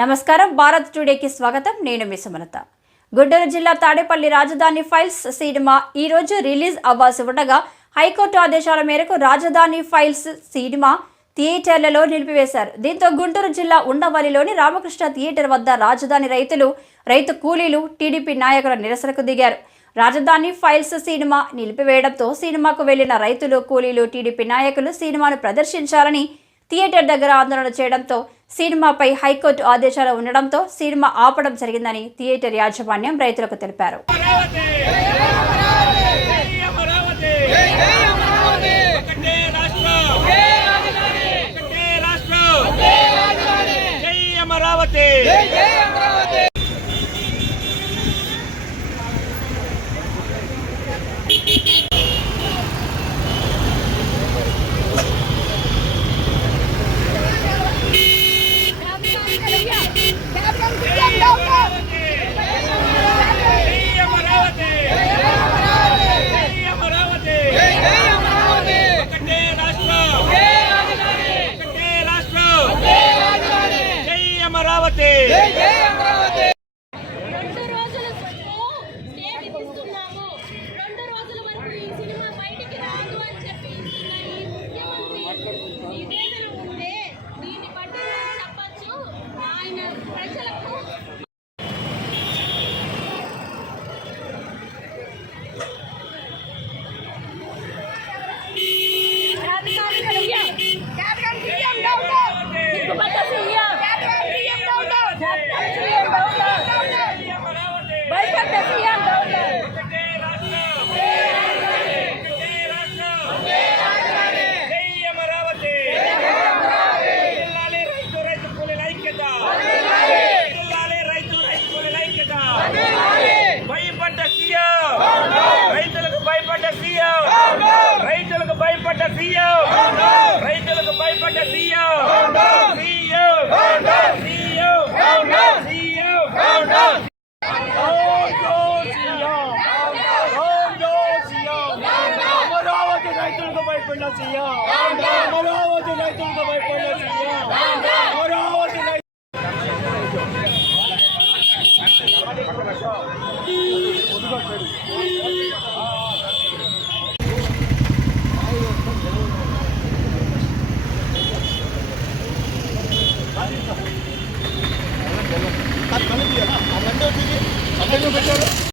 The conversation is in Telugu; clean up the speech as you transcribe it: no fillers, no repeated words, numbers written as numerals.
నమస్కారం. భారత్ టుడేకి స్వాగతం. నేను మీ సుమలత. గుంటూరు జిల్లా తాడేపల్లి రాజధాని ఫైల్స్ సినిమా ఈ రోజు రిలీజ్ అవ్వాల్సి ఉండగా హైకోర్టు ఆదేశాల మేరకు రాజధాని ఫైల్స్ సినిమా థియేటర్లలో నిలిపివేశారు. దీంతో గుంటూరు జిల్లా ఉండవల్లిలోని రామకృష్ణ థియేటర్ వద్ద రాజధాని రైతు కూలీలు టీడీపీ నాయకుల నిరసనకు దిగారు. రాజధాని ఫైల్స్ సినిమా నిలిపివేయడంతో సినిమాకు వెళ్లిన రైతులు కూలీలు టీడీపీ నాయకులు సినిమాను ప్రదర్శించాలని థియేటర్ దగ్గర ఆందోళన చేయడంతో సినిమాపై హైకోర్టు ఆదేశాలు ఉండడంతో సినిమా ఆపడం జరిగిందని థియేటర్ యాజమాన్యం రైతులకు తెలిపారు.